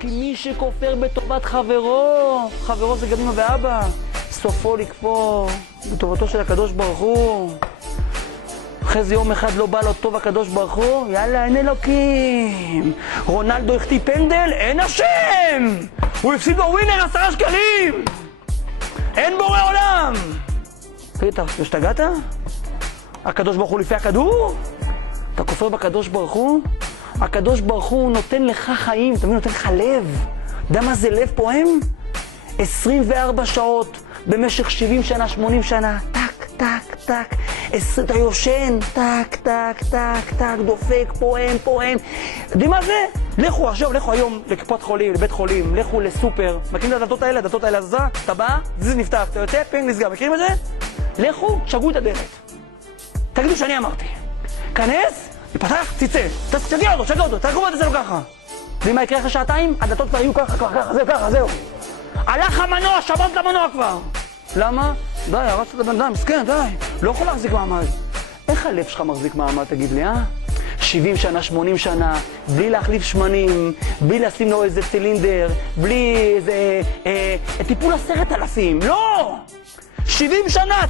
כי מי שכופר בטובת חברו, חברו זה גם אמא ואבא, סופו לכפור בטובתו של הקדוש ברוך הוא. אחרי זה יום אחד לא בא לו טוב הקדוש ברוך הוא, יאללה, אין אלוקים. רונלדו החטיא פנדל, אין השם. הוא הפסיד בווינר 10 שקלים. אין בורא עולם. תגיד, אתה השתגעת? הקדוש ברוך הוא לפי הכדור? אתה כופר בקדוש ברוך הוא? הקדוש ברוך הוא נותן לך חיים, אתה מבין, נותן לך לב. יודע מה זה לב פועם? 24 שעות במשך 70 שנה, 80 שנה, טק, טק, טק. אתה יושן, טק, טק, טק, טק, דופק, פועם. יודעים מה זה? לכו עכשיו, לכו היום לקופת חולים, לבית חולים, לכו לסופר. מכירים את הדלתות האלה, הזזה, אתה בא, זה נפתח, אתה יוצא, פנג נסגר. מכירים את זה? לכו, שגו את הדלת. תגידו שאני אמרתי. כנס, יפתח, תצא. שגע אותו, תרגעו את זה לו ככה. ואם מה יקרה אחרי שעתיים, הדלתות כבר יהיו ככה, זהו. הלך המנוע, שבת למנוע כבר. למה? די, הרסת את הבן אדם, מסכן, די. לא יכול להחזיק מעמד. איך הלב שלך מחזיק מעמד, תגיד לי, 70 שנה, 80 שנה, בלי להחליף שמנים, בלי לשים לו איזה צילינדר, בלי איזה טיפול 10,000. לא! 70 שנה,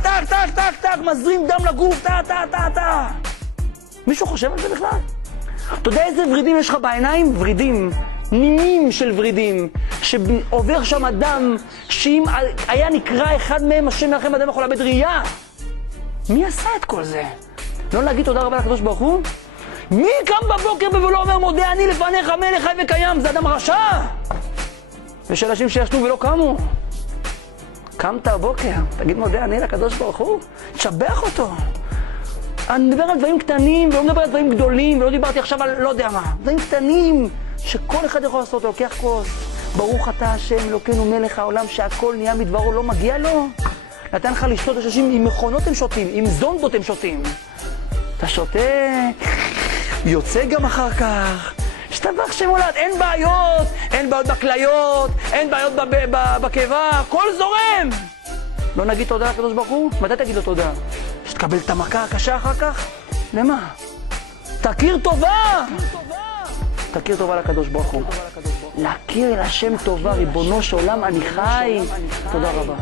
טק, מזרים דם לגוף, טה. מישהו חושב על זה בכלל? אתה יודע איזה ורידים יש לך בעיניים? ורידים. נימים של ורידים, שעובר שם אדם, שאם היה נקרא אחד מהם, השם מרחם אדם יכול לאבד ראייה. מי עשה את כל זה? לא להגיד תודה רבה לקדוש ברוך הוא? מי קם בבוקר ולא אומר מודה אני לפניך מלך חי וקיים? זה אדם רשע. יש אנשים שישנו ולא קמו. קמת הבוקר, תגיד מודה אני לקדוש ברוך הוא, תשבח אותו. אני מדבר על דברים קטנים ולא מדבר על דברים גדולים, ולא דיברתי עכשיו על לא יודע מה, דברים קטנים שכל אחד יכול לעשות. לוקח כוס, ברוך אתה השם אלוקינו מלך העולם שהכל נהיה מדברו, לא מגיע לו? נתן לך לשתות אנשים, עם מכונות הם שותים, עם זונדות הם שותים. אתה שותה, יוצא גם אחר כך, שתבח שם הולד, אין בעיות בכליות, אין בעיות בקיבה, הכל זורם. לא נגיד תודה לקדוש ברוך הוא? מתי תגיד לו תודה? שתקבל את המכה הקשה אחר כך? למה? תכיר טובה לקדוש ברוך הוא. להכיר אל השם טובה, ריבונו של עולם אני חי. תודה רבה.